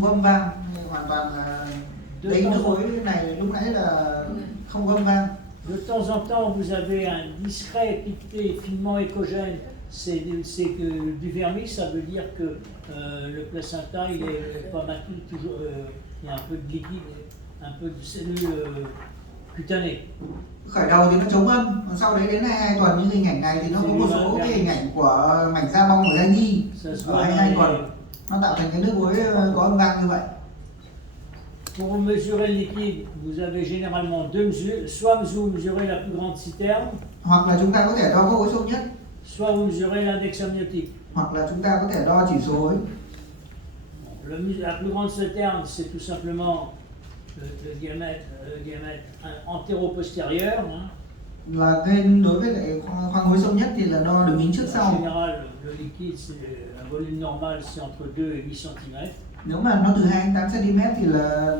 không có âm vang, hoàn toàn là đây nước muối này lúc nãy là không có âm vang. De temps en temps, vous avez un discret piqueté finement écogène. C'est du vernis, ça veut dire que le placenta il est pas maquillé, toujours, il y a un peu de liquide, un peu de cellules cutanées. Khởi đầu thì nó chống âm, sau đấy đến 2 tuần như hình ảnh này thì nó có một số cái hình ảnh của mảnh da bong của thai nhi ở 2 tuần, nó tạo thành cái nước muối có âm vang như vậy. Pour mesurer le liquide, vous avez généralement deux mesures. Soit vous mesurez la plus grande citerne, hoặc là chúng ta có thể đo khối sâu nhất, soit vous mesurez l'index amniotique. hoặc là chúng ta có thể đo chỉ số ối. La plus grande citerne, c'est tout simplement le diamètre antéro-postérieur. Là cái đối với lại khoang hối sâu nhất thì là đo đường kính trước En sau. général, le liquide, un volume normal, c'est entre 2 et 8 cm. Nếu mà nó từ 2 đến 8 cm thì là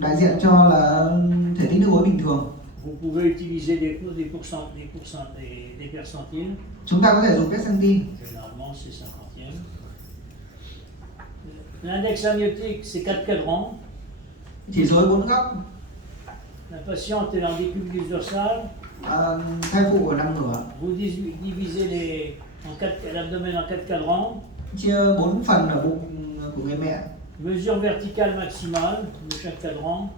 đại diện cho là thể tích nước muối bình thường. Vous pouvez utiliser des percentiles. Chúng ta có thể dùng percentile. Généralement, c'est 50e. L'index amniotique, c'est 4 cadrans. Chỉ số 4 góc. La patiente est en décubitus dorsal. Thai phụ ở nằm ngửa. Vous divisez l'abdomen en 4 cadrans. Chia 4 phần ở bụng của người mẹ. Mesure verticale maximale de chaque cadran.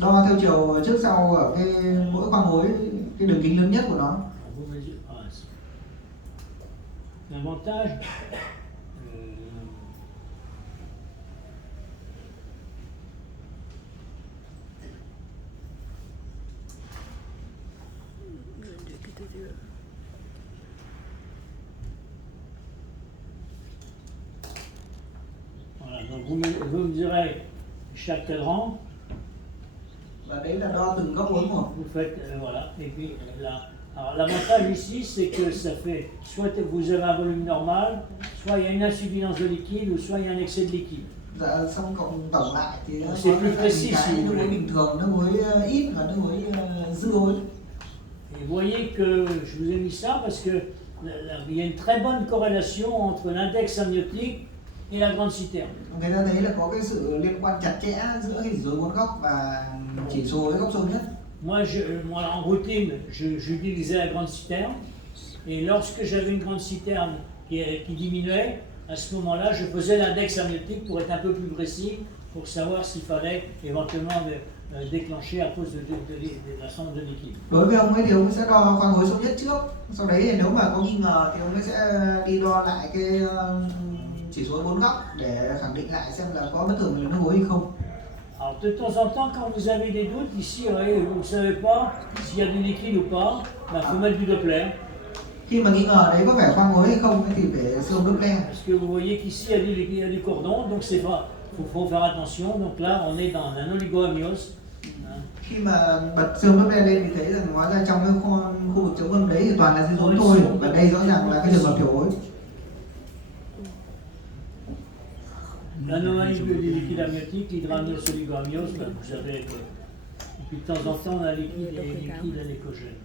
Đo theo chiều trước sau ở cái mỗi khoang hối, cái đường kính lớn nhất của nó. L'avantage, voilà, donc vous mesurez chaque cadran. Và đấy là đo từng góc hối một. Vous faites voilà, et puis là. Alors l'avantage ici, c'est que ça fait soit vous avez un volume normal, soit il y a une insuffisance de liquide, ou soit il y a un excès de liquide. Dạ, xong cộng tổng lại thì nó C'est plus précis si vous nước muối voulez. bình thường, nước muối ít và nước muối dư hối. Et vous voyez que je vous ai mis ça parce que il y a une très bonne corrélation entre l'index amniotique et la grande citerne. Người ta thấy là có cái sự liên quan chặt chẽ giữa chỉ số 4 góc và chỉ số góc sâu nhất. Moi, en routine, j'utilisais la grande citerne. Et lorsque j'avais une grande citerne qui diminuait, à ce moment-là, je faisais l'index amniotique pour être un peu plus précis, pour savoir s'il fallait éventuellement déclencher à cause de la sonde de liquide. Đối với ông ấy thì ông ấy sẽ đo khoang hối sâu nhất trước. Sau đấy thì nếu mà có nghi ngờ thì ông ấy sẽ đi đo lại cái chỉ số 4 góc để khẳng định lại xem là có bất thường về nước muối hay không. Alors de temps en temps, quand vous avez des doutes, ici, vous ne savez pas s'il y a du liquide ou pas, il faut mettre du Doppler. Khi mà nghi ngờ đấy có phải khoang hối hay không thì phải siêu âm Doppler. Parce que vous voyez qu'ici, il y a du cordon, donc il faut faire attention. Donc là, on est dans un oligoamnios. Khi mà bật siêu âm Doppler lên thì thấy rằng hóa ra trong cái khu vực chống âm đấy thì toàn là dây rốn thôi. Và đây rõ ràng là cái trường hợp thiểu hối. L'anomalie du liquide amniotique, l'hydramnios oligoamnios, vous savez que depuis de temps en temps, on a liquide à l'écogène.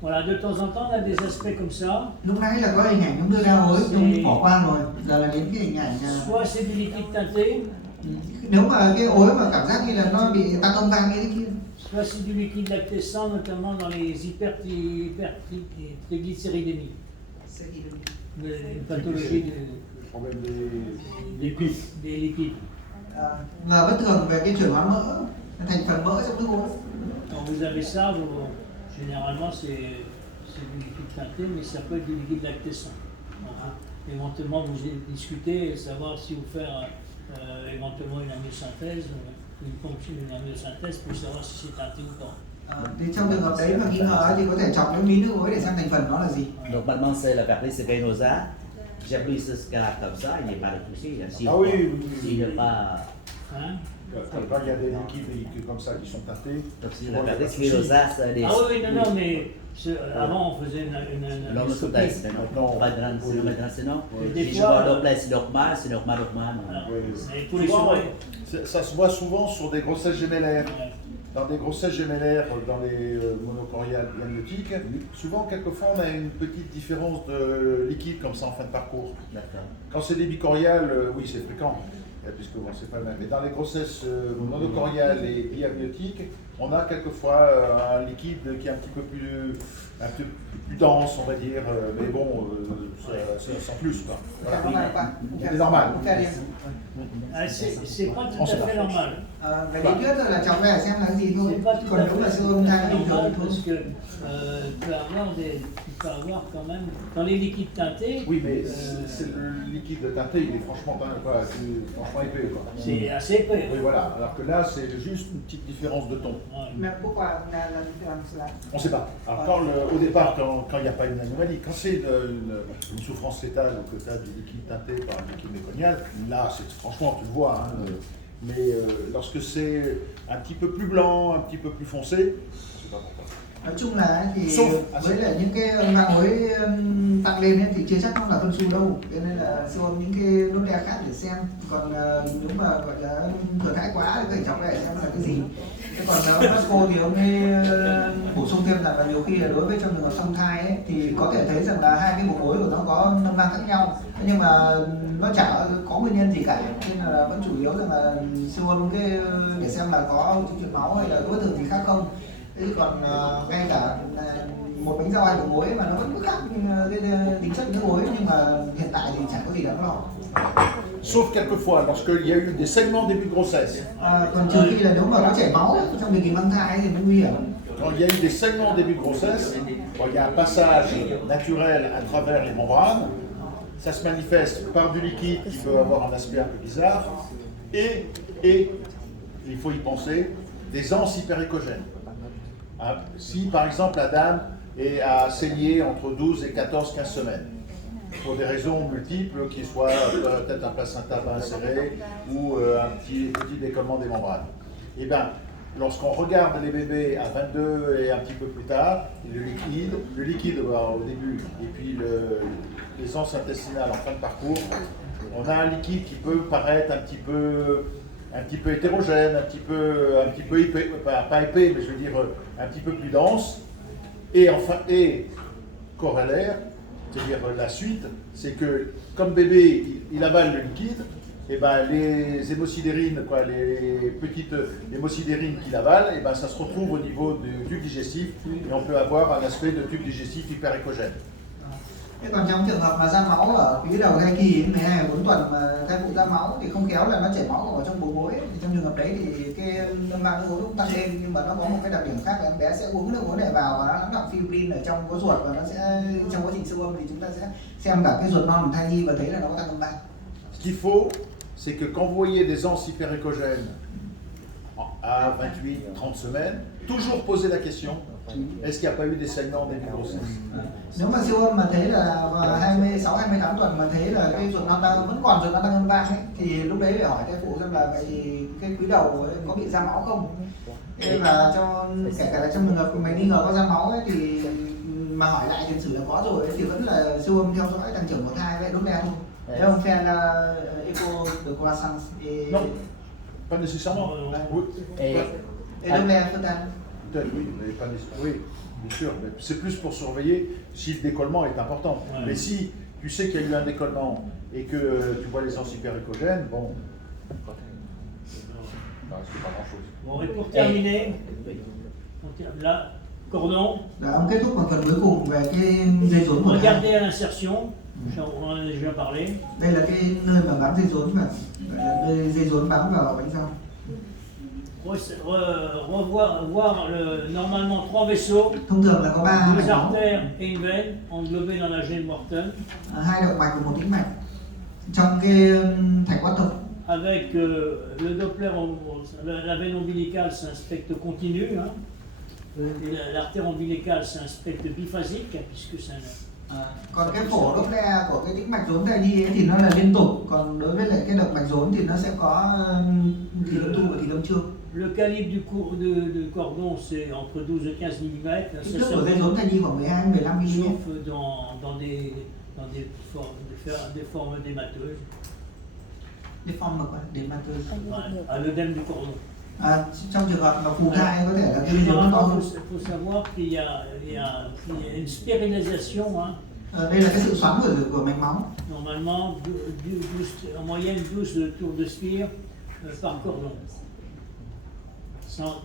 Voilà, de temps en temps, on a des aspects comme ça. Lúc nãy là có hình ảnh chúng đưa ra hối, chúng bỏ qua rồi. Giờ là đến cái hình ảnh soit c'est du liquide teinté. Nếu mà cái ối mà cảm giác như là nó bị tăng âm vang như thế kia. Soit c'est du liquide lactescent, notamment dans les hypertriglycéridémies. Une pathologie des lipides. Là bất thường về cái chuyển hóa mỡ, thành phần mỡ trong nước muối. Quand vous avez ça, généralement c'est du liquide teinté, mais ça peut être du liquide lactescent. Éventuellement vous discutez et savoir si vous faire éventuellement une amniosynthèse, une ponction d'une amniosynthèse pour savoir si c'est teinté ou pas. Thì trong trường hợp đấy mà nghi ngờ thì có thể chọc những miếng nước muối để xem thành phần nó là gì. Donc maintenant c'est la caprice venosa. J'appuie ce cas comme ça, il n'y a pas de souci. S'il n'y a pas... Hein? Quand il y a des liquides comme ça qui sont teintés, Donc si la caprice venosa, ça a des... Ah oui, non, mais avant on faisait une L'homoscopie, c'est maintenant on va dans le maintenant. Des Si je fois, vois Doppler, c'est normal, c'est normal. voilà. Oui. Et tous les soirs, ça se voit souvent sur des grossesses gémellaires. dans des grossesses gémellaires, dans les monocoriales amniotiques, souvent, quelquefois, on a une petite différence de liquide comme ça en fin de parcours. D'accord. Quand c'est des bicoriales, oui, c'est fréquent, puisque bon, c'est pas le même. Mais dans les grossesses monocoriales et biamniotiques, on a quelquefois un liquide qui est un petit peu plus dense, on va dire, mais bon, sans plus, quoi. Voilà. C'est normal. Ah, c'est pas tout à fait normal. Về lý thuyết thôi là chọc về xem là cái gì thôi. C'est pas tout Còn à nếu là fait siêu âm thai bình thường normal thôi. parce que tu peux avoir quand même, dans les liquides teintés, Oui, mais c'est le liquide teinté, il est franchement épais, quoi. c'est assez épais. Oui, voilà. Alors que là, c'est juste une petite différence de ton. Ouais. Mais pourquoi la différence là? On ne sait pas. Alors, au départ, quand il n'y a pas une anomalie, quand c'est une souffrance fétale ou que tu as du liquide teinté par un liquide méconial, là, franchement, tu le vois. Hein, mais lorsque c'est un petit peu plus blanc, un petit peu plus foncé, je ne sais pas pourquoi. Nói chung là thì Xô. với lại những cái âm vang mới tăng lên ấy, thì chưa chắc nó là phân su đâu, cho nên là siêu âm những cái vấn đề khác để xem. Còn nếu mà gọi là thừa thãi quá thì có thể chọc lại xem là cái gì. Thế còn Vasco thì ông ấy bổ sung thêm rằng là nhiều khi là đối với trong trường hợp song thai ấy, thì có thể thấy rằng là hai cái bộ phối của nó có âm vang khác nhau, nhưng mà nó chả có nguyên nhân gì cả, nên là vẫn chủ yếu rằng là siêu âm cái để xem là có chuyển máu hay là có bất thường gì khác không. Thế còn ngay cả một bánh rau hay một muối mà nó vẫn cứ khác cái tính chất nước muối, nhưng mà hiện tại thì chẳng có gì đáng lo. Sauf quelquefois, lorsqu'il y a eu des saignements début de grossesse. Còn trừ khi là nếu mà nó chảy máu trong thời kỳ mang thai thì nó nguy hiểm. Quand il y a eu des saignements début de grossesse, quand il y a un passage naturel à travers les membranes, ça se manifeste par du liquide qui peut avoir un aspect un peu bizarre, et il faut y penser, des anses hyperéchogènes. Si par exemple la dame a saigné entre 12 et 14-15 semaines, pour des raisons multiples, qui soient peut-être un placenta pas inséré ou un petit décollement des membranes, et bien lorsqu'on regarde les bébés à 22 et un petit peu plus tard, le liquide au début et puis les anses intestinales en fin de parcours, on a un liquide qui peut paraître un petit peu hétérogène, un petit peu épais, pas épais, mais je veux dire un petit peu plus dense, et corollaire, c'est-à-dire la suite, c'est que comme bébé il avale le liquide, et ben les hémosidérines, les petites hémosidérines qu'il avale, et ben ça se retrouve au niveau du tube digestif, et on peut avoir un aspect de tube digestif hyperéchogène. Thế còn trong trường hợp mà ra máu ở quý đầu thai kỳ 12 hay 4 tuần mà thai phụ ra máu thì không khéo là nó chảy máu ở trong bụng muối, thì trong trường hợp đấy thì cái âm vang nước muối cũng tăng lên, nhưng mà nó có một cái đặc điểm khác là em bé sẽ uống nước muối này vào và nó lắng đọng fibrin ở trong có ruột, và nó sẽ trong quá trình siêu âm thì chúng ta sẽ xem cả cái ruột non của thai nhi và thấy là nó có tăng âm vang. Ce qu'il faut, c'est que quand vous voyez des anses hyperéchogènes à 28-30 semaines, toujours poser la question, est-ce qu'il n'y a pas eu des saignements début de grossesse? Nếu mà siêu âm mà thấy là 26-28 tuần mà thấy là cái ruột non vẫn còn ruột non tăng âm vang ấy, thì lúc đấy phải hỏi thai phụ xem là vậy thì cái quý đầu ấy có bị ra máu không. Thế là kể cả là trong trường hợp mình nghi ngờ có ra máu ấy, thì mà hỏi lại tiền sử là có rồi ấy, thì vẫn là siêu âm theo dõi tăng trưởng của thai vậy đốt đen thôi. Thế không phải là echo de croissance et Non, pas nécessairement. Oui. đốt đen total. Peut-être, oui, mais pas nécessairement. Oui, bien sûr. Mais c'est plus pour surveiller si le décollement est important. Ouais. Mais si tu sais qu'il y a eu un décollement et que tu vois les anses hyperéchogènes, bon, c'est pas grand-chose. Bon, et pour terminer, là, cordon, Ông kết thúc bằng phần cuối cùng về cái dây rốn của thai. regardez à l'insertion, on en a déjà parlé. Đây là cái nơi mà bám dây rốn, mà nơi dây rốn bám vào bánh rau. Voir normalement 3 vaisseaux, Thông thường là có 3 2 mạch máu, artères et une veine englobés dans la gêne mortelle, 2 động mạch và 1 tĩnh mạch trong cái thạch quát thực. avec le Doppler, la veine ombilicale s'inspecte continu, hein, et l'artère ombilicale s'inspecte biphasique, puisque c'est un... Còn cái phổ Doppler của cái tĩnh mạch rốn thai nhi ấy thì nó là liên tục, còn đối với lại cái động mạch rốn thì nó sẽ có thì lâm thu và thì lâm trương. Le calibre du cordon, c'est entre 12 et 15 mm. Kích thước của dây rốn thai nhi khoảng 12-15 mm. Sauf dans des formes démateuses. Des formes mà quoi, des mateuses. À l'œdème du cordon. Trong trường hợp mà phù thai có thể là cái dây rốn to Généralement, hơn. il faut savoir qu'il y a une stérilisation, hein. Đây là cái sự xoắn của mạch máu. Normalement, 12 en moyenne 12 tours de spire par cordon.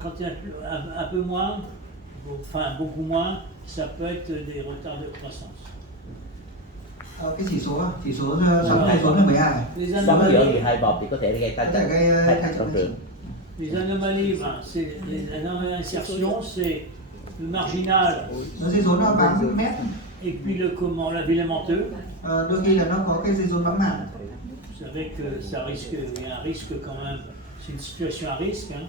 Quand il y a un peu moins, enfin beaucoup moins, ça peut être des retards de croissance. Cái chỉ số xoắn hay xoắn là 12. Les Xoắn giữa anomalies, thì hai bọt thì có thể gây Có tăng thể gây thai thai tăng chậm trưởng. les anomalies, ben, c'est les anomalies d'insertion, c'est le marginal Nó dây rốn nó bám mép. et puis le comment, la filamenteux. Đôi khi là nó có cái dây rốn bám màng. Vous savez que ça risque, il y a un risque quand même, c'est une situation à risque, hein.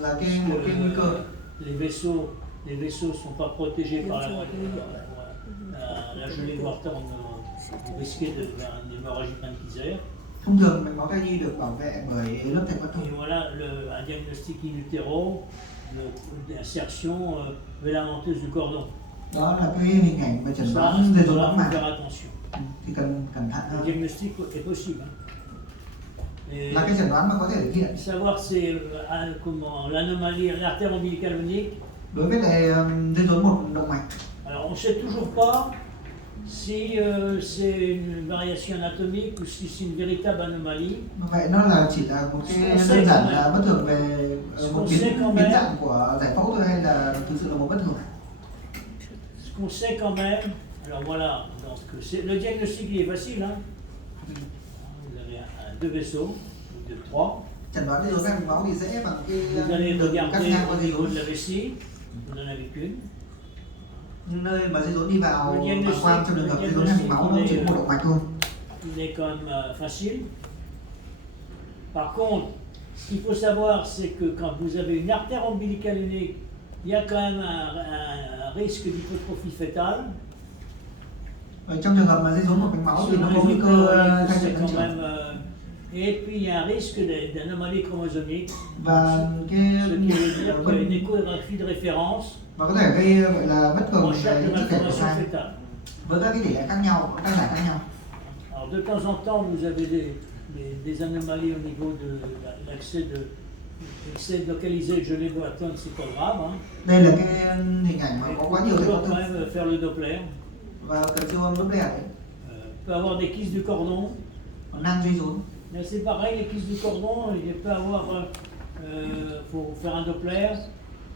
Là một cái nguy cơ. Les vaisseaux ne sont pas protégés par la gelée voire tendre, vous risquez d'une hémorragie planétaire. Thông thường mạch máu thai nhi được bảo vệ bởi lớp thành mật Et voilà un diagnostic in utero, d'insertion filamenteuse du cordon. Đó là cái hình ảnh mà chẩn Ça, đoán dây rốn il bám faut màng. faire attention. Thì cần cẩn thận Le hơn. diagnostic est possible, hein. Et Là cái chẩn đoán mà có thể thực hiện. savoir c'est comment l'anomalie, l'artère ombilicale unique. Đối với lại dây rốn một động mạch, Alors on ne sait toujours pas si c'est une variation anatomique ou si c'est une véritable anomalie. vậy nó là chỉ là một cái đơn giản là bất thường về một biến dạng của giải phẫu thôi hay là thực sự là một bất thường. Ce qu'on sait quand même, alors voilà, donc le diagnostic il est facile, hein. Vous avez deux vaisseaux, ou deux, trois. Chẩn đoán dây rốn gan mạch máu thì dễ bằng cái Vous allez đường cắt regarder ngang qua au dây niveau rốn. de la vessie, vous en avez qu'une. Nơi mà dây rốn đi vào bàng quang trong đường hợp dây rốn gan mạch máu nó chỉ có một động mạch thôi. Il est quand même facile. Par contre, ce qu'il faut savoir, c'est que quand vous avez une artère ombilicale unique, il y a quand même un risque d'hypotrophie fétale. Trong trường hợp mà dây rốn một mạch máu thì nó có nguy cơ thai chậm tăng trưởng. Et puis il y a un risque d'anomalie chromosomique, Và cái ce qui veut dire qu'une échographie de référence và có thể gây gọi là bất thường recherche về de sức khỏe của malformation thai fétale. với các cái tỷ lệ khác nhau, các giải khác nhau. Alors de temps en temps, vous avez des anomalies au niveau de l'excès localisé de gelée boitante, c'est pas grave, hein. Đây là cái hình ảnh mà có quá nhiều On thể peut phẫu quand thuật même faire le Doppler. và cần siêu âm Doppler đấy. Peut avoir des kystes du cordon. Còn nang dây rốn. Mais c'est pareil, les kystes du cordon, il peut avoir, faut faire un Doppler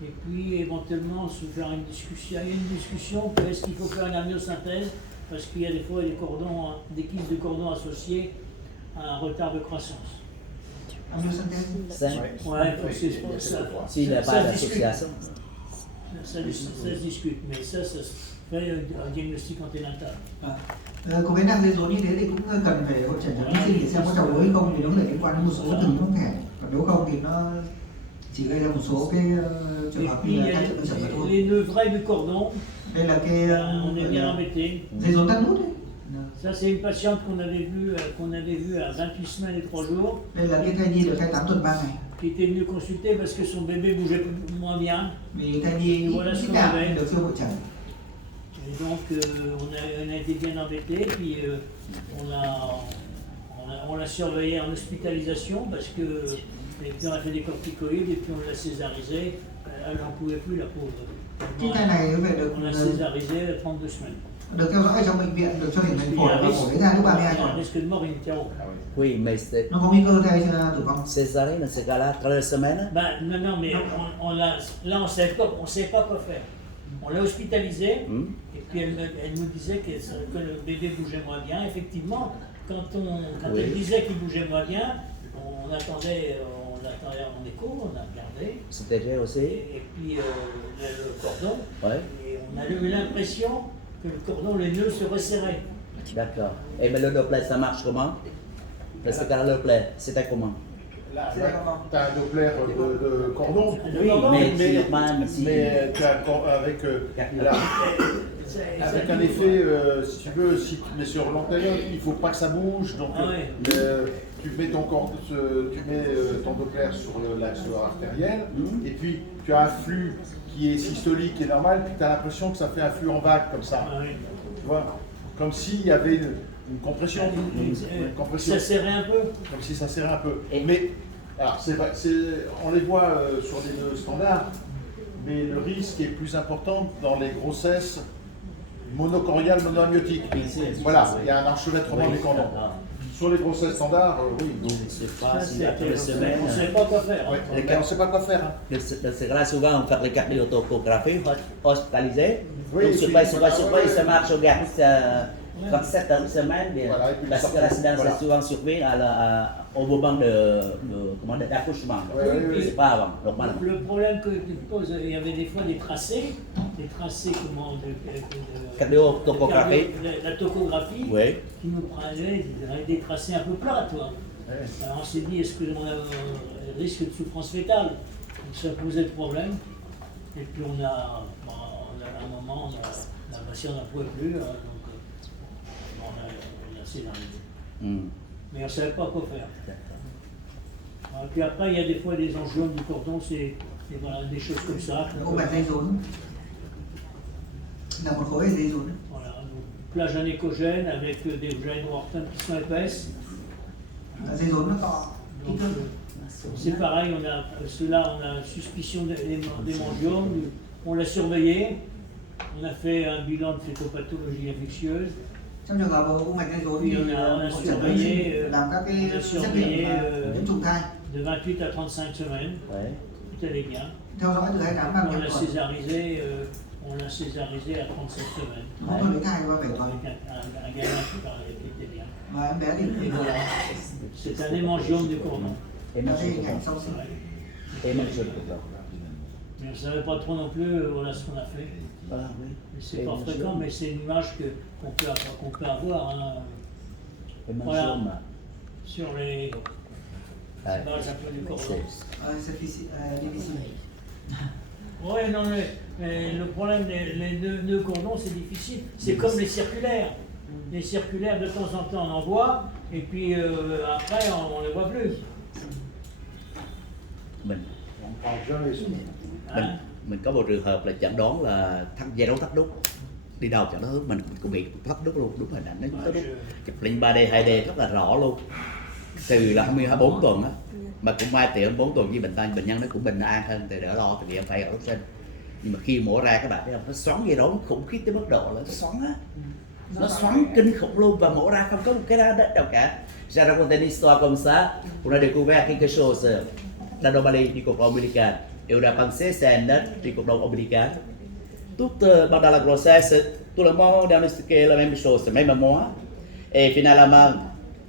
et puis éventuellement se faire une discussion. Il y a une discussion, est-ce qu'il faut faire une amniosynthèse parce qu'il y a des fois des kystes de cordon associés à un retard de croissance. Amniosynthèse. Ouais, c'est pour ça. S'il n'y a Ça pas se discute. d'association. Ça se discute, mais ça se fait un diagnostic anténatal. Có với nang dây rốn như thế thì cũng cần phải hội chẩn khám sinh để xem có trào ngược hay không, thì nó có thể liên quan đến một số từng nhóm thể. Còn nếu không thì nó chỉ gây ra một số cái trường Et hợp puis như il là y a thai chậm tăng trưởng mà thôi. les nœuds vrais du cordon. Đây là cái On est bien embêté. dây rốn thắt nút đấy. Ça, c'est une patiente qu'on avait vue à 28 semaines et 3 jours, Đây là cái thai nhi được 28 tuần 3 ngày. qui était venue consulter parce que son bébé bougeait moins bien. Vì thai nhi ít đạm nên được siêu hội chẩn. Et donc, on a été bien embêté, puis on l'a surveillée en hospitalisation parce que on a fait des corticoïdes et puis on l'a césarisée. Elle n'en pouvait plus, la pauvre. Cái thai này về được On l'a césarisée à 32 semaines. được theo dõi ở trong bệnh viện, được cho hiển Il bệnh y phổi a và un phổi đến thai lúc 32 risque, un tuần. risque de mort in utero. Oui, mais c'est Nó có nguy cơ thai tử vong. césarienne dans ce cas-là, 13 semaines. Ben, non, mais là, on ne savait pas quoi faire. On l'a hospitalisée, et puis elle nous disait que le bébé bougeait moins bien. Effectivement, quand Oui. elle disait qu'il bougeait moins bien, on attendait en écho, on a regardé, C'était vrai aussi. et puis le cordon, Ouais, et on a eu l'impression que le cordon, les nœuds se resserraient. d'accord. Et mais le Doppler, ça marche comment? Dans ce cas-là, le Doppler, c'était comment? T'as un Doppler de cordon. Oui, mais mais- c'est normal, si. Mais tu as avec, avec un effet, si tu veux, si tu mets sur l'antérieur, il ne faut pas que ça bouge. Donc, Ah ouais. tu mets ton Doppler sur l'axe artériel, et puis tu as un flux qui est systolique et normal, puis tu as l'impression que ça fait un flux en vague comme ça. Ah oui. Tu vois, comme s'il y avait une compression. Une compression. Ça serrait un peu. Comme si ça serrait un peu. Et- Mais Alors, c'est vrai, on les voit sur des nœuds standards, mais le risque est plus important dans les grossesses monocoriales monoamniotiques. Voilà, il y a un enchevêtrement des cordons. Sur les grossesses standards, oui. Je ne sais pas Ça, si c'est- après une semaine. on ne sait pas quoi faire. hein. Ouais, mais on ne sait pas quoi faire. Hein. Dans ce cas-là, souvent, on fait les cardiotomographie hospitalisées. Oui, Donc, et puis, surveille, voilà, ça marche au gars 37 heures semaine. Voilà, et puis Parce ça- que l'accident, voilà. c'est souvent survenu au moment d'accouchement. Ouais, ouais, ouais. C'est pas avant, normalement. Le problème que tu poses, il y avait des fois des tracés comment, Cardiotomographie. la topographie, Oui. qui nous prenait des tracés un peu plats, toi. Ouais. Alors on s'est dit, est-ce qu'on a un risque de souffrance fétale? Donc ça posait le problème. Et puis on a à un moment, la patiente n'en pouvait plus, donc on a scénarisé. Mais on ne savait pas quoi faire. Et puis après, il y a des fois des angiomes du cordon, c'est voilà, des choses comme ça. Ôm mạch dây rốn là một khối dây rốn. Voilà, donc plage anécogène avec des gènes Wharton qui sont épaisses. Dây rốn nó to. Kích Donc, thước. c'est pareil, ceux-là, on a suspicion d'hémangiome, on l'a surveillé, on a fait un bilan de phytopathologie infectieuse. Trong trường hợp u mạch dây rốn thì On a họ chuyển surveillé, tới làm các cái on a xét surveillé, nghiệm nhiễm trùng thai, De 28 à 35 semaines, Ouais. tout allait bien. theo dõi từ 28 năm On nhập l'a tuần. césarisé à 37 semaines. Nó còn lấy thai qua 7 tuần Avec un gamin qui était bien. và em bé thì Et voilà, c'est un hémangiome du cordon. Et là moi, cái hình ảnh sau sinh. Et moi, je le comprends. Mais on ne savait pas trop non plus voilà ce qu'on a fait. Voilà, oui. C'est pas fréquent, mais c'est une image qu'on peut avoir hein, Et moi, Voilà. je sur les Ouais. images un peu du cordon. C'est difficile. Oui, non, mais le problème des nœuds cordons, c'est difficile. C'est comme les circulaires. Les circulaires, de temps en temps, on en voit, et puis après, on ne les voit plus. Mình On ne parle jamais sur Hein? mình có một trường hợp là chẩn đoán là giai đoạn thắt đúc, đi đầu chẩn đoán mình cũng bị thắt đúc luôn, đúng hình ảnh nó thắt đúc, chụp lên 3D 2D rất là rõ luôn, từ là 24 tuần á, mà cũng may tiểu 4 tuần với bệnh nhân nó cũng bình an hơn, thì đỡ lo thì em phải ở lúc sinh. Nhưng mà khi mổ ra các bạn thấy không, nó xoắn dây rốn khủng khiếp tới mức độ là nó xoắn á, nó xoắn kinh khủng luôn, và mổ ra không có một cái đá đất đâu cả. Ra raconter une histoire comme ça, on a découvert quelque chose d'anomalie du cordon ombilical. Et on a pensé c'est un nœud du cordon ombilical. Pendant la grossesse, tout le monde diagnostiquait la même chose, même moi. Et finalement,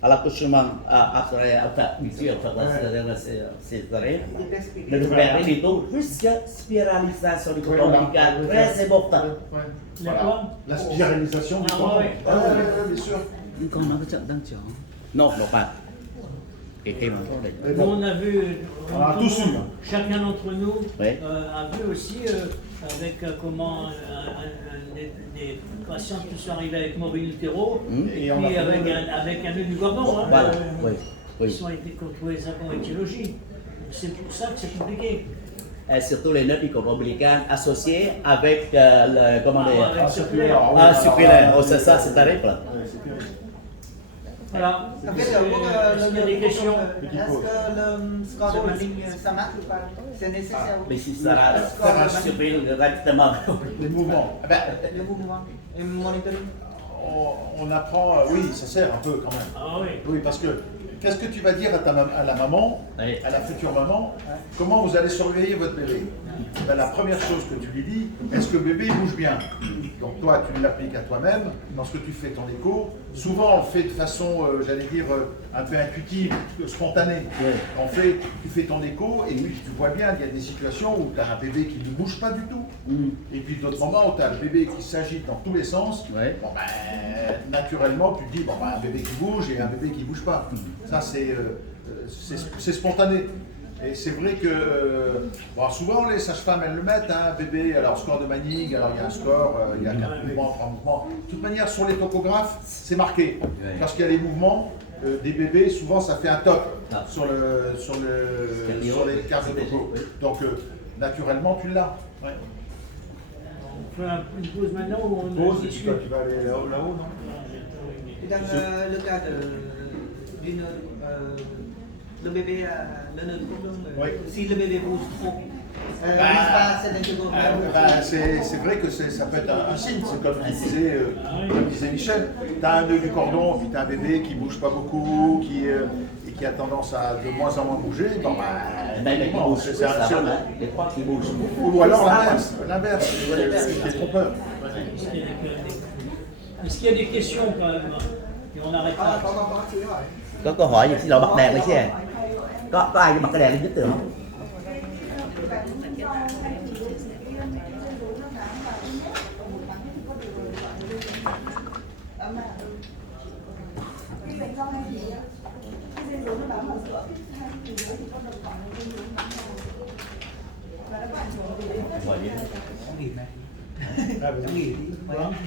à l'accouchement, ne découvert rien du tout, jusqu'à spiralisation du cordon ombilical, très important. Voilà. La spiralisation du Ah, cordon. ouais. Bien sûr. Con nó có trận tăng trưởng. Non, non pas. Et thêm un peu Mais Nous, bon, on a vu, On a tout tous le monde, eu. chacun d'entre nous Ouais. a vu aussi avec comment des patients qui sont arrivés avec morbide utero, Et et on a puis fait- avec un nœud du cordon, hein, Voilà, oui, qui oui. sont été contrôlés ça comme étiologie. C'est pour ça que c'est compliqué. Et surtout les nœuds du cordon ombilical associés avec le, comment dire, Avec circulaire. ah, circulaire. Oh, c'est ça, c'est terrible. Ouais, c'est terrible. Voilà. Đặc biệt là S'il y a des questions. Est-ce que le score de Manning ça marche ou pas? C'est nécessaire. Mais si ça va surveiller directement. Les mouvements. Eh ben, Le mouvement et monitoring. on apprend, oui, ça sert un peu quand même. Ah oui. Oui, parce que qu'est-ce que tu vas dire à la maman, Oui. à la future maman, comment vous allez surveiller votre bébé? Ben, la première chose que tu lui dis, est-ce que bébé il bouge bien? Donc toi, tu l'appliques à toi-même, lorsque tu fais ton écho. Souvent, on le fait de façon, j'allais dire, un peu intuitive, spontanée. Oui. Tu fais ton écho et puis tu vois bien, il y a des situations où tu as un bébé qui ne bouge pas du tout. Et puis d'autres moments où tu as le bébé qui s'agite dans tous les sens. Ouais. Bon, ben, naturellement, tu te dis, bon, ben, un bébé qui bouge et un bébé qui ne bouge pas. Ça, c'est spontané. Et c'est vrai que bon, souvent les sages-femmes elles le mettent, hein, bébé, alors score de Manning, alors il y a un score, il y a 4 mouvements, 3 mouvements. De toute manière, sur les topographes, c'est marqué. Parce qu'il y a les mouvements des bébés, souvent ça fait un top sur les cartes de topo. Donc naturellement, tu l'as. Ouais. On fait une pause maintenant ou on Pause, et puis discute? toi, tu vas aller là-haut, non? Thì dans le cas d'une Le bébé le cordon, Oui. si le bébé bouge trop, Bah, c'est un peu c'est vrai que ça peut être un signe, c'est comme disait Michel, tu as un nœud du cordon, puis tu as un bébé qui bouge pas beaucoup, et qui a tendance à de moins en moins bouger, bon bah, Đây là cái bù c'est c'est un signe. les trois qui bougent. Ou alors l'inverse, qui est trompeur. Est-ce qu'il y a des questions quand même? Et on arrête pas. Có câu hỏi gì xin lỗi bật đèn đấy chứ? Có ai bật cái đèn lên giúp được không?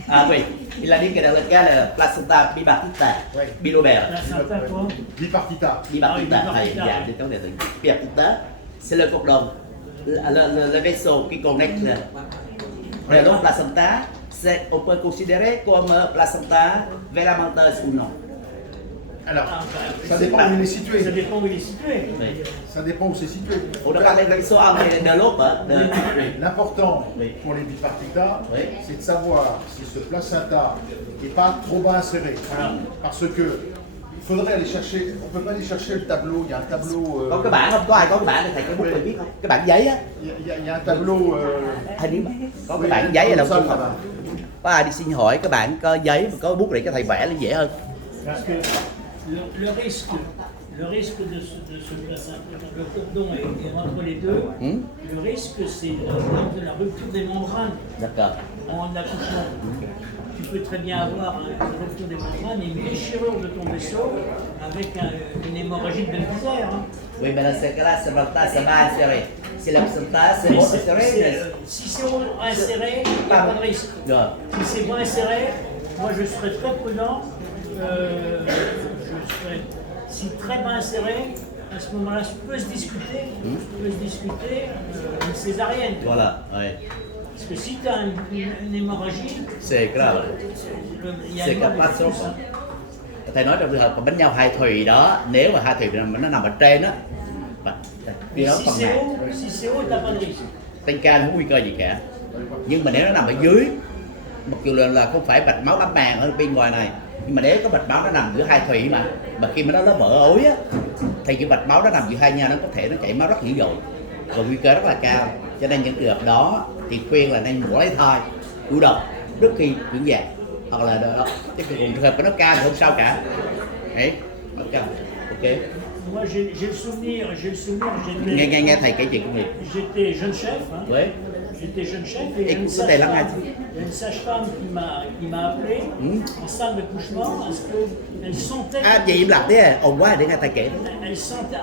Ah oui, il a dit que dans le cas de placenta bipartita, Oui. bilobère, Placenta quoi? Bipartita. bipartita, Ah oui, bipartita. dạ, thì trong đề từng bipartita, c'est le cordon, le vaisseau qui connecte le long placenta, on peut considérer comme placenta veramenteuse ou non. Alors, Ah, bah, ça dépend où il est Ça situé. dépend où il est situé. Oui. Ça dépend où c'est situé. On a parlé de vaisseau de l'autre, L'important Oui. pour les bipartita, Oui. c'est de savoir si ce placenta n'est pas trop bas inséré. Parce que il faudrait aller chercher, on ne peut pas aller chercher le tableau, il y a un tableau. Có cái bảng không? Có ai có cái bảng để thầy cái bút để viết không? Cái bảng giấy á, Il y a un tableau. hình như có cái bảng giấy ở đâu ça, không? Có ai đi xin hỏi cái bảng có giấy và có bút để cho thầy vẽ là dễ hơn. Parce que Le risque de ce placenta, le cordon est entre les deux. Le risque, c'est lors de la rupture des membranes D'accord. en accouchement. Tu peux très bien avoir une rupture des membranes et une déchirure de ton vaisseau avec une hémorragie de Belvédère. Hein. Oui, mais dans ce cas-là, ce placenta, c'est pas inséré. Si le placenta, c'est bon inséré, Si c'est inséré, il n'y a pas de risque. Rồi. Si c'est pas inséré, moi je serais très prudent. Si très bien inséré, à ce moment-là, peut se discuter une césarienne. Voilà, oui. Parce que si tu as une hémorragie, C'est grave. il y a C'est une capacité. ça. Thầy nói trong trường hợp bánh nhau hai thùy đó, nếu mà hai thùy nó nằm ở trên á, thì nó Si còn c'est nặng. haut, t'as pas de risque. Trên cao không có nguy cơ gì cả. Nhưng mà nếu nó nằm ở dưới, mặc dù là không phải mạch máu bám màng ở bên ngoài này, nhưng mà nếu có mạch máu nó nằm giữa hai thùy mà khi mà nó vỡ ối á, thì cái mạch máu nó nằm giữa hai nhau nó có thể nó chảy máu rất dữ dội và nguy cơ rất là cao. Cho nên những trường hợp đó thì khuyên là nên mổ lấy thai chủ động trước khi chuyển dạ, hoặc là đó. Cái trường hợp nó cao thì không sao cả. Đấy, ok. Moi j'ai le souvenir, Nghe thầy kể chuyện của mình. j'étais jeune chef. Hein. Oui. J'étais jeune chef et il y a Écoute, c'était là, une sage-femme qui m'a appelé en salle d'accouchement parce qu'elle sentait. À, chị im lặng thế à, ồn quá để nghe thầy kể. Elle sentait,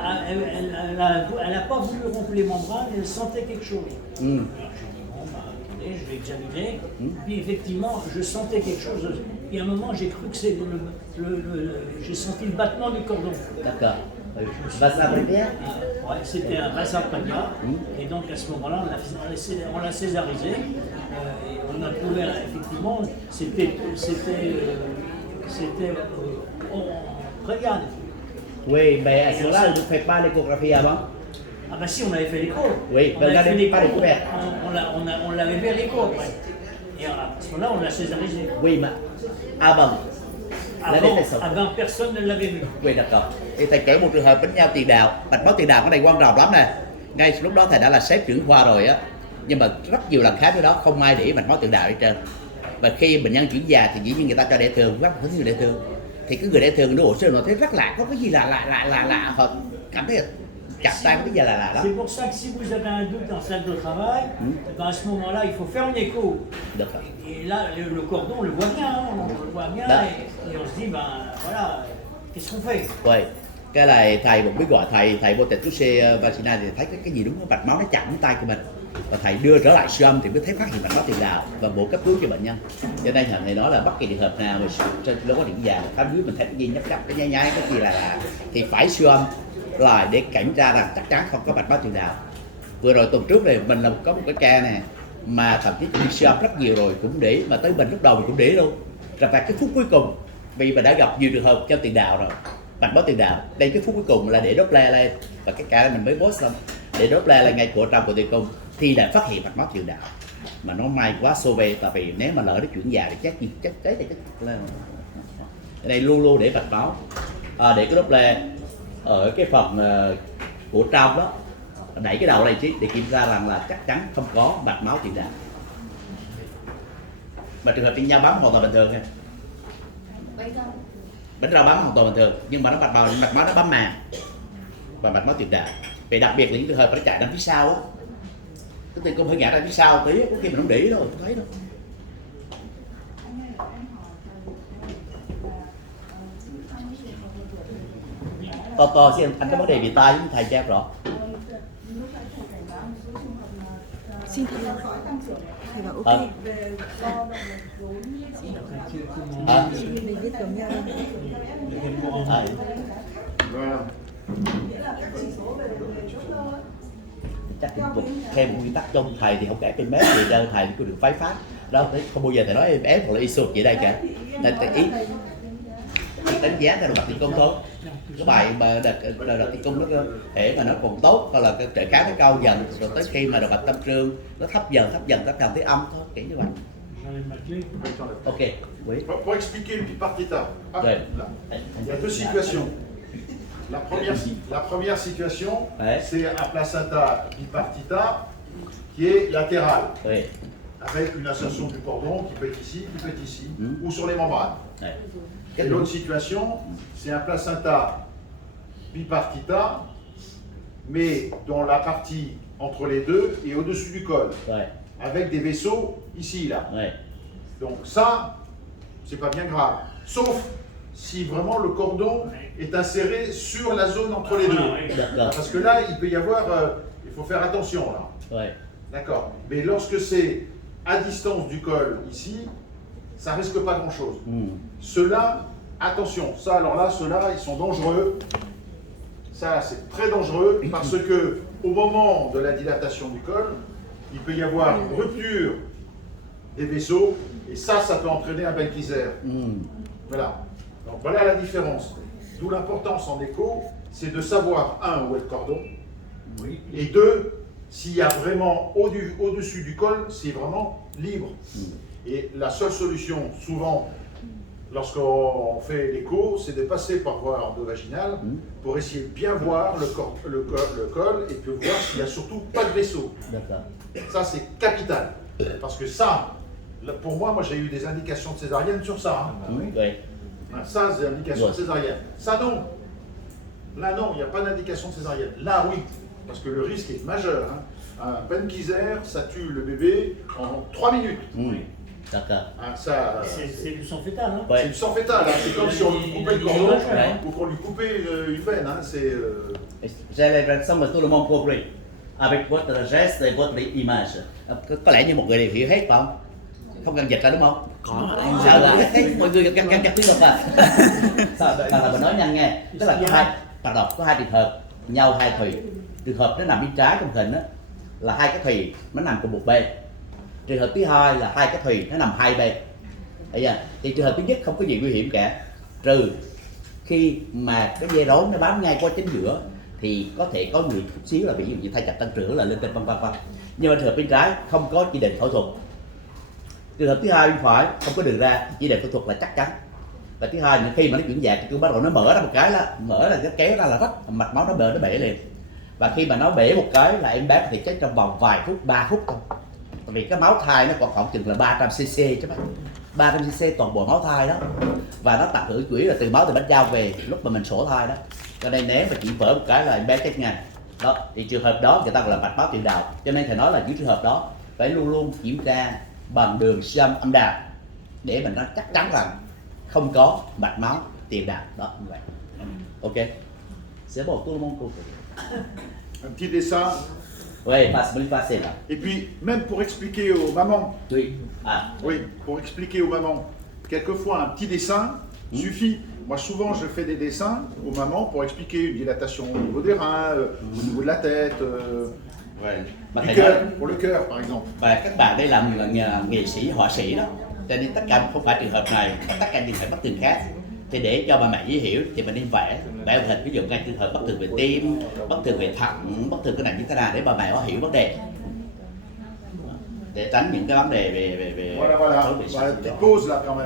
elle a pas voulu rompre les membranes, elle sentait quelque chose. Alors j'ai dit bon bah attendez, je vais examiner. Puis effectivement, je sentais quelque chose. Puis à un moment, j'ai cru que c'est j'ai senti le battement du cordon. D'accord. Bassin primaire. Ouais, c'était un bassin prégnant. Et donc à ce moment-là, on l'a césarisé. Et on a trouvé effectivement, c'était prégnant. Oui, mais à ce moment-là, vous ne faites pas l'échographie avant? Ah bah si, on avait fait l'écho. Oui, on ben, avait là, fait l'écho. pas découvert. On l'avait fait à l'écho après. Et à ce moment-là, on l'a césarisé. Oui, mais avant. Avant, personne ne l'avait vu. Oui, d'accord. Thì thầy kể một trường hợp bánh nhau tiền đạo. Mạch máu tiền đạo cái này quan trọng lắm nè. Ngay lúc đó thầy đã là sếp trưởng khoa rồi á. Nhưng mà rất nhiều lần khác với đó không ai để ý mạch máu tiền đạo hết trơn. Và khi bệnh nhân chuyển già thì dĩ nhiên người ta cho để thường, rất là nhiều để thường. Thì cái người để thường nó hồ sơ nó thấy rất lạ, có cái gì lạ, họ cảm thấy chặt tay cái gì là đó. C'est pour ça que si vous avez un doute en salle de travail, à ce moment-là, il faut faire un écho. D'accord. Et là, le cordon, on le voit bien, hein, on le voit bien, et on se dit, ben voilà, qu'est-ce qu'on fait? Vậy, cái này thầy một biết gọi thầy vô tình xe vagina thì thấy cái gì đúng không? Mạch máu nó chạm đến tay của mình và thầy đưa trở lại siêu âm thì mới thấy phát hiện mạch máu tiền đạo và bộ cấp cứu cho bệnh nhân. Cho nên thầy nói là bất kỳ trường hợp nào mà nó có điện già khám dưới mình thấy cái gì nhấp cái nhái cái gì là thì phải siêu âm lại để kiểm tra rằng chắc chắn không có mạch máu tiền đạo. Vừa rồi tuần trước này mình có một cái ca này mà thậm chí đi siêu âm rất nhiều rồi cũng để mà tới mình lúc đầu mình cũng để luôn. Rồi và cái phút cuối cùng vì mình đã gặp nhiều trường hợp cho tiền đạo rồi mạch máu tiền đạo. Đây cái phút cuối cùng là để Doppler lên và cái cả mình mới post xong để Doppler lên ngay trong của tử cung thì lại phát hiện mạch máu tiền đạo. Mà nó may quá Sove, tại vì nếu mà lỡ nó chuyển dài thì chắc chết thì là đây luôn luôn để mạch máu để cái Doppler ở cái phần của trong đó đẩy cái đầu này chứ để kiểm tra rằng là chắc chắn không có mạch máu tiền đạo. Và trường hợp trên nhau bấm hoàn toàn bình thường nha, bánh rau bấm hoàn toàn bình thường, nhưng mà nó mạch máu nó bấm màng và mạch máu tiền đạo. Vì đặc biệt là những trường hợp nó chạy đằng phía sau á, cái tiền cung hơi ngã ra phía sau tí, có khi mình không để ý đâu, không thấy đâu. To xem anh có vấn đề về tai với thầy cho em rõ. Xin thầy bảo ok. Mình biết giống nhau. Voilà. Chắc thêm nguyên tắc trong thầy thì không kể trên mét gì đâu, thầy có được phái pháp đâu, không bao giờ thầy nói ép hoặc là isot vậy đây cả. Thầy ý đánh giá theo mặt tiền công thôi. Cái bài mà đặt tiền công nó thể mà nó còn tốt hoặc là cái trợ khá nó cao dần rồi tới khi mà đặt tâm trương nó thấp dần tới âm thôi, kiểu như vậy. Ok, oui. Pour expliquer le bipartita, Ouais. il y a deux situations. La première situation, Ouais. c'est un placenta bipartita qui est latéral, Oui. avec une insertion du cordon qui peut être ici, qui peut être ici, ou sur les membranes. Ouais. Et l'autre situation, c'est un placenta bipartita, mais dont la partie entre les deux est au-dessus du col, Ouais. avec des vaisseaux ici, là. Ouais. Donc ça, c'est pas bien grave. Sauf si vraiment le cordon est inséré sur la zone entre les deux. D'accord. Parce que là, il peut y avoir... il faut faire attention, là. Ouais. D'accord. Mais lorsque c'est à distance du col, ici, ça risque pas grand-chose. Ceux-là, attention. Ça, alors là, ceux-là, ils sont dangereux. Ça, c'est très dangereux parce que au moment de la dilatation du col, il peut y avoir une rupture des vaisseaux et ça peut entraîner un Benkiser. Voilà. Donc voilà la différence. D'où l'importance en écho, c'est de savoir, un, où est le cordon, et deux, s'il y a vraiment au-dessus du col, c'est vraiment libre. Et la seule solution, souvent, lorsqu'on fait l'écho, c'est de passer par voie endovaginale pour essayer de bien voir le col et puis voir s'il n'y a surtout pas de vaisseau. D'accord. Ça, c'est capital. Parce que ça, là, pour moi j'ai eu des indications de césarienne sur ça. Hein. Oui. Ça, c'est indication de césarienne. Ça, non. Là, non, il n'y a pas d'indication de césarienne. Là, oui. Parce que le risque est majeur. Hein. Un Benkiser, ça tue le bébé en 3 minutes. D'accord. Hein, ça, C'est du sang fœtal, hein. c'est du sang fœtal. Hein. C'est comme si on lui coupait le cordon Ouais. ou qu'on lui coupait une veine. Hein. C'est... J'ai l'impression que tout le monde compris avec votre geste et votre image. Có lẽ như một người đều hiểu hết phải không? Không cần dịch ra đúng không? Có anh Sợ là mọi người gắt tiếng được à? Là mình nói nhanh nghe. Tức là có hai trường hợp nhau hai thùy. Trường hợp nó nằm bên trái trong hình đó, là hai cái thùy nó nằm cùng một bên. Trường hợp thứ hai là hai cái thùy nó nằm hai bên. Thì trường hợp thứ nhất không có gì nguy hiểm cả, trừ khi mà cái dây rốn nó bám ngay qua chính giữa thì có thể có người chút xíu là ví dụ như thay chặt tăng trưởng là lên trên vân. Nhưng mà trường hợp bên trái không có chỉ định phẫu thuật. Trường hợp thứ hai bên phải không có đường ra, chỉ định phẫu thuật là chắc chắn. Và thứ hai là khi mà nó chuyển dạng thì cứ bắt đầu nó mở ra một cái là mở ra cái kéo ra là rách, mạch máu nó bể liền. Và khi mà nó bể một cái là em bé có thể chết trong vòng vài phút, 3 phút thôi. Tại vì cái máu thai nó còn khoảng chừng là 300cc chứ bạn. 300cc toàn bộ máu thai đó. Và nó tập hữu quỹ là từ máu từ bánh dao về lúc mà mình sổ thai đó. Cho nên nếu mà chỉ vỡ một cái là em bé chết ngay. Đó, thì trường hợp đó người ta gọi là mạch máu tiền đạo. Cho nên thầy nói là những trường hợp đó phải luôn luôn kiểm tra bằng đường siêu âm âm đạo để mình nói chắc chắn rằng không có mạch máu tiền đạo đó như vậy. Ok. C'est bon, tout le monde comprend. un petit dessin. Oui, plus facile là. Et puis, même pour expliquer aux mamans, Oui. Ah. oui, pour expliquer aux mamans, quelquefois un petit dessin suffit. Moi, souvent, je fais des dessins aux mamans pour expliquer une dilatation au niveau des reins, au niveau de la tête, Mà du thầy cœur, nói, pour le cœur, par exemple. và các bạn đây là nghệ sĩ, họa sĩ đó, cho nên tất cả không phải trường hợp này, mà tất cả những trường hợp bất thường khác Thì để cho bà mẹ dễ hiểu thì mình nên vẽ hình, ví dụ ngay trường hợp bất thường về tim, bất thường về thận, bất thường cái này như thế nào để bà mẹ có hiểu vấn đề, để tránh những cái vấn đề về Voilà, voilà. rối loạn Voilà, tes causes là quand même.